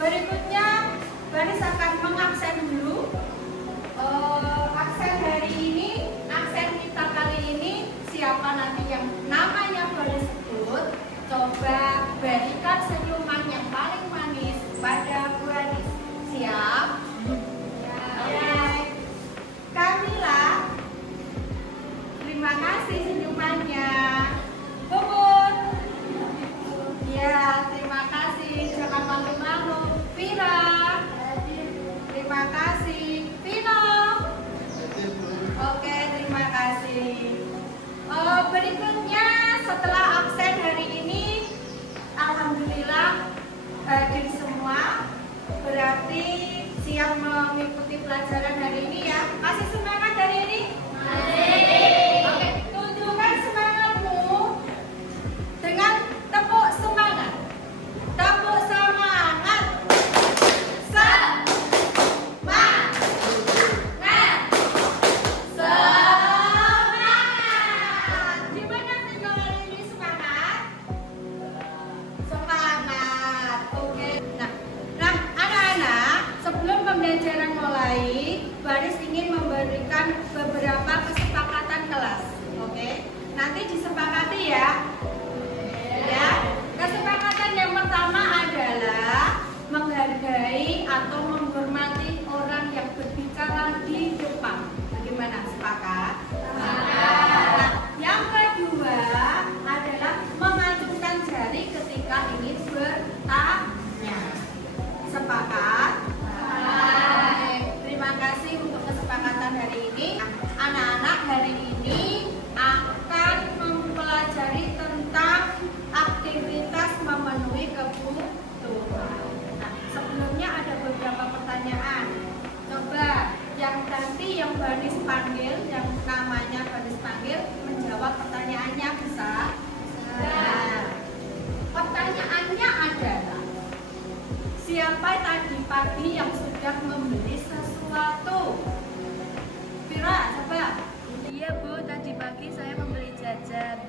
Berikutnya, Baris akan mengabsen dulu. Absen hari ini, absen kita kali ini, siapa nanti yang namanya Baris sebut, coba berikan senyuman yang paling manis pada Baris. Siap? Oke. Kamila, terima kasih senyumannya. Bubun, ya terima kasih, jangan malu-malu. Vira, terima kasih. Vino, oke terima kasih. Berikutnya setelah absen hari ini, alhamdulillah hadir semua. Berarti siap mengikuti pelajaran hari ini ya. Masih semangat hari ini? Oke, tunjukkan semangatmu dengan tepuk semangat. Tepuk semangat. Semangat. Semangat. Gimana tinggal hari ini semangat? Semangat. Oke. Nah, anak-anak, sebelum pembelajaran mulai, Baris ingin memberikan beberapa kesepakatan kelas. Oke. Nanti disepakati ya. Ya. Kesepakatan yang pertama adalah menghargai atau menghormati orang yang berbicara di depan. Bagaimana? Sepakat? Nah, yang kedua adalah mengacungkan jari ketika ingin bertanya. Sepakat? Baik. Terima kasih untuk kesepakatan hari ini. Anak-anak hari ini akan mempelajari tentang aktivitas memenuhi kebutuhan. Nah, sebelumnya ada beberapa pertanyaan. Coba yang nanti yang Baris panggil, yang namanya Baris panggil, menjawab pertanyaannya bisa? Nah, pertanyaannya adalah, siapa tadi pagi yang sudah membeli sesuatu? Vira, coba. Iya Bu, tadi pagi saya membeli jajan.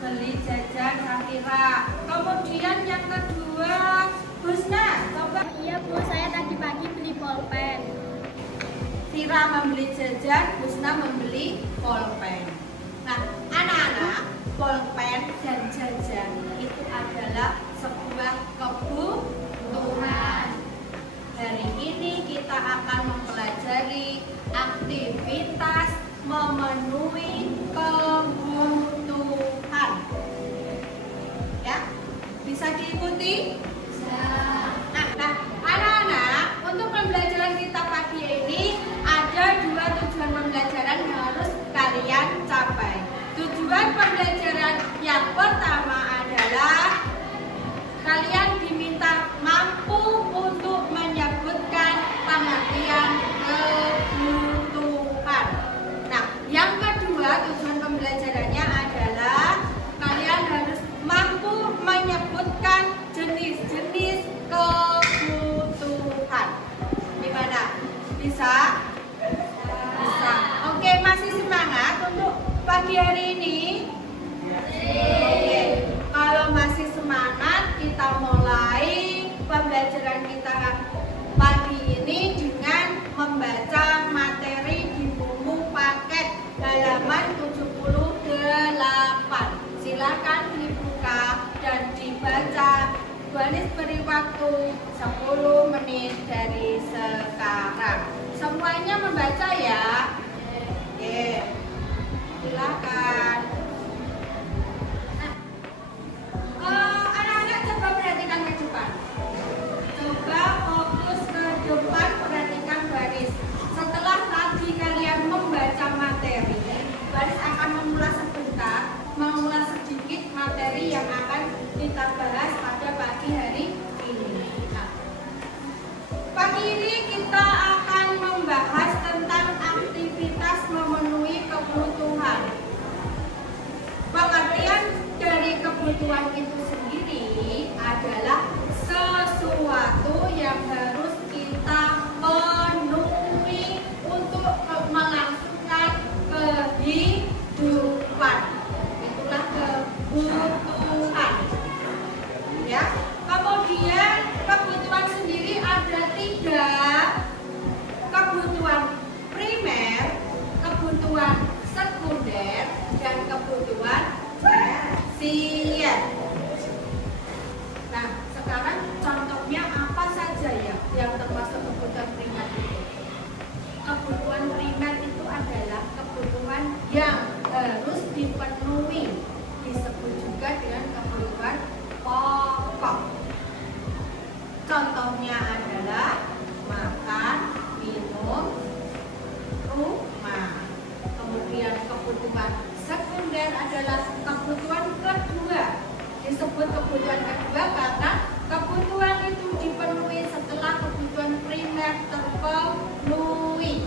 Beli jajan Rafira. Kemudian yang kedua, Husna, coba. Iya Bu, saya tadi pagi beli pulpen. Vira membeli jajan, Husna membeli pulpen. Nah, anak-anak, pulpen dan jajan itu adalah sebuah kebutuhan. Hari ini kita akan mempelajari aktivitas memenuhi kebutuhan. Ya, bisa diikuti? Nah, anak-anak, untuk pembelajaran kita pagi ini ada dua tujuan pembelajaran yang harus kalian capai. Tujuan pembelajaran yang pertama adalah kalian diminta mampu untuk menyebutkan pengertian kebutuhan. Nah, yang kedua tujuan pembelajarannya adalah kalian harus mampu menyebutkan jenis-jenis kebutuhan. Gimana? Bisa? Bisa. Oke, masih semangat untuk pagi hari ini? Oke. Kalau masih semangat, kita mulai pembelajaran kita pagi ini dengan membaca materi di buku paket halaman 78. Silakan dibuka dan dibaca. Baris beri waktu 10 menit dari sekarang. Semuanya membaca ya. Oke. Silakan. Anak-anak coba perhatikan ke depan. Coba fokus ke depan, perhatikan Baris. Setelah tadi kalian membaca materi, Baris akan mengulas sebentar, mengulas sedikit materi yang akan kita bahas pada pagi hari ini. Nah, pagi ini kita akan membahas tentang aktivitas memenuhi kebutuhan. Pengertian dari kebutuhan itu sendiri adalah sesuatu yang harus kita penuhi untuk melangsungkan kehidupan. Itulah kebutuhan. Ya. Kemudian kebutuhan tersier. Nah, sekarang contohnya apa saja ya yang termasuk kebutuhan primer itu? Kebutuhan primer itu adalah kebutuhan yang harus dipenuhi, disebut juga dengan kebutuhan pokok. Contohnya adalah makan, minum, rumah. Kemudian kebutuhan sekunder adalah kebutuhan kedua. Disebut kebutuhan kedua karena kebutuhan itu dipenuhi setelah kebutuhan primer terpenuhi.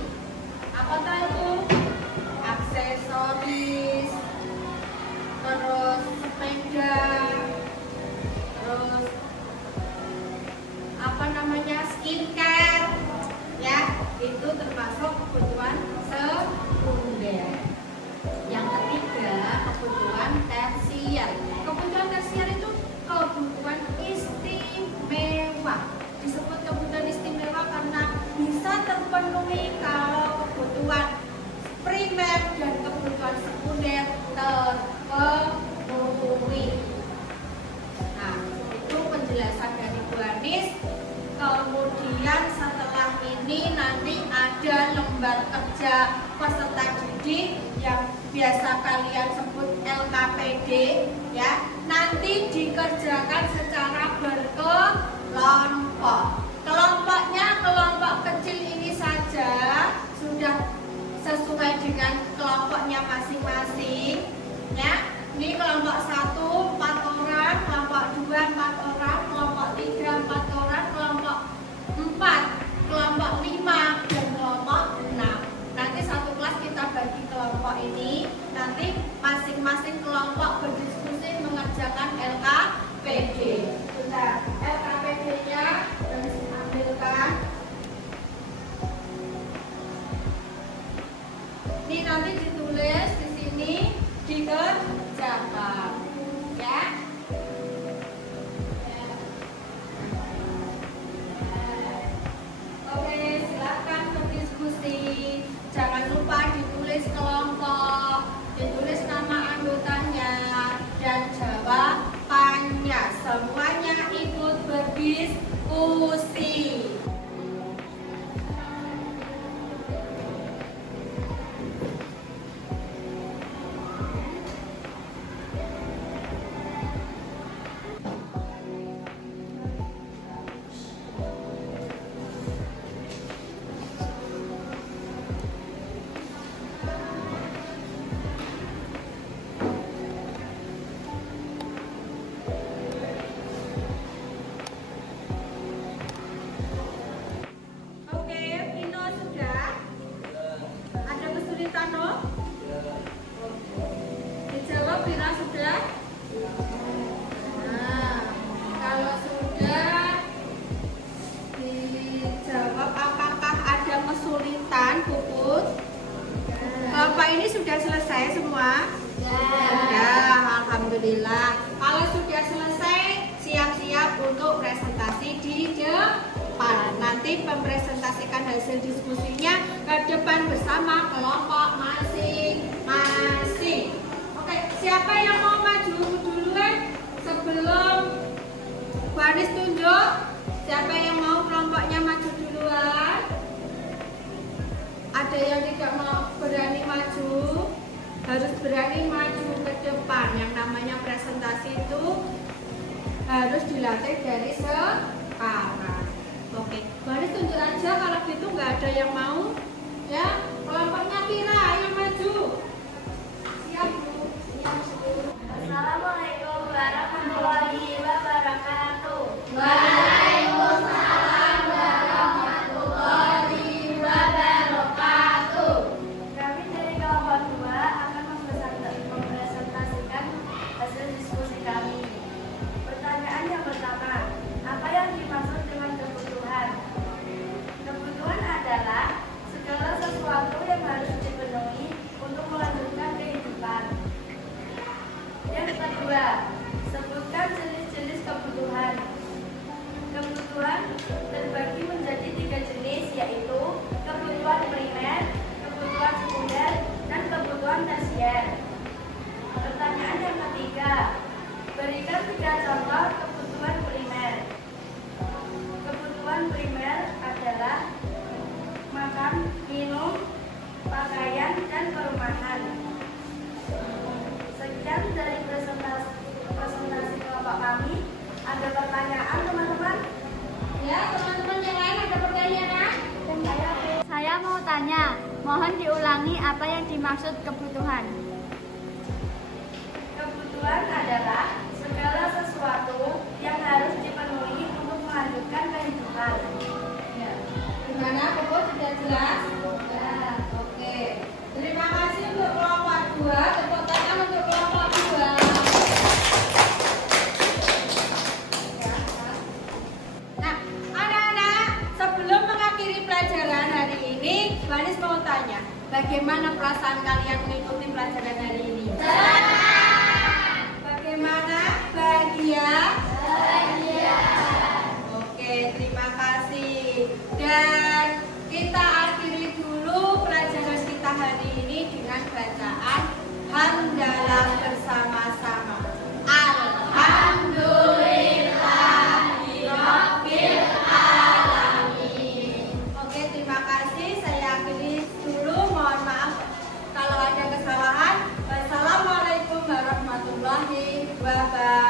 Apakah itu? Aksesoris, terus sepeda, terus skincare, ya, itu termasuk kebutuhan sekunder. Yang ketiga, kebutuhan tersier. Kebutuhan tersier itu kebutuhan istimewa. Disebut kebutuhan istimewa karena bisa terpenuhi kalau kebutuhan primer dan kebutuhan sekunder terpenuhi. Nah, itu penjelasan dari Bu Anis. Kemudian setelah ini nanti ada lembar kerja peserta didik yang biasa kalian sebut LKPD, ya. Nanti dikerjakan secara berkelompok. Kelompoknya kelompok kecil ini saja, sudah sesuai dengan kelompoknya masing-masing, ya. Ini kelompok 1 4 orang, kelompok 2 4 orang, kelompok 3 4 orang, kelompok 4, kelompok 5 dan kelompok 6. Nanti satu kelas kita bagi kelompok ini, nanti masing-masing kelompok berdiskusi mengerjakan LKPD. Bentar, LKPD-nya harus ambilkan. Ini nanti ditulis di sini, dikerjakan, ya. Oke, silakan berdiskusi. Jangan lupa ditulis kelompok, ditulis nama anggotanya dan jawabannya. Semuanya ikut berdiskusi. Dijawab Bira sudah? Nah, kalau sudah dijawab apakah ada kesulitan, Puput? Bapak ini sudah selesai semua? Sudah, alhamdulillah. Kalau sudah selesai, siap-siap untuk presentasi di depan. Nanti mempresentasikan hasil diskusinya ke depan bersama kelompok masing-masing. Oke, siapa yang mau maju duluan sebelum Bu Anis tunjuk? Siapa yang mau kelompoknya maju duluan? Ada yang tidak mau berani maju? Harus berani maju ke depan. Yang namanya presentasi itu harus dilatih dari sekarang. Oke, Bu Anis tunjuk aja. Kalau gitu nggak ada yang mau, ya. Kelompoknya Pira yang maju. Siap, Bu. Siap, Bu. Assalamualaikum warahmatullahi wabarakatuh. Waalaikumsalam warahmatullahi wabarakatuh. Kami dari kelompok 2 akan mempresentasikan hasil diskusi kami. Pertanyaan yang pertama, apa yang dimaksud dengan kebutuhan? Kebutuhan adalah segala sesuatu yang harus dipenuhi untuk melanjutkan kehidupan. Yang kedua, sebutkan jenis-jenis kebutuhan. Kebutuhan terbagi menjadi 3 jenis, yaitu kebutuhan primer, kebutuhan sekunder, dan kebutuhan tersier. Pertanyaan yang ketiga, Kita contoh kebutuhan primer. Kebutuhan primer adalah makan, minum, pakaian, dan perumahan. Sekian dari presentasi kelompok kami. Ada pertanyaan teman-teman? Ya, teman-teman yang lain ada pertanyaan? Saya mau tanya, mohon diulangi apa yang dimaksud kebutuhan. Kebutuhan adalah segala sesuatu yang harus dipenuhi untuk melanjutkan kehidupan. Ya. Gimana, Koko? Sudah jelas? Ya, oke. Terima kasih untuk kelompok 2. Tepuk tangan untuk kelompok 2. Nah, anak-anak, sebelum mengakhiri pelajaran hari ini, Banis mau tanya, bagaimana perasaan kalian mengikuti pelajaran hari ini? Bagaimana? Bahagia? Bahagia. Oke, terima kasih. Dan kita akhiri dulu pelajaran kita hari ini dengan bacaan hamdalah bersama-sama. Alhamdulillahirabbil alamin. Oke, terima kasih. Saya akhiri dulu. Mohon maaf kalau ada kesalahan. Wassalamualaikum warahmatullahi wabarakatuh.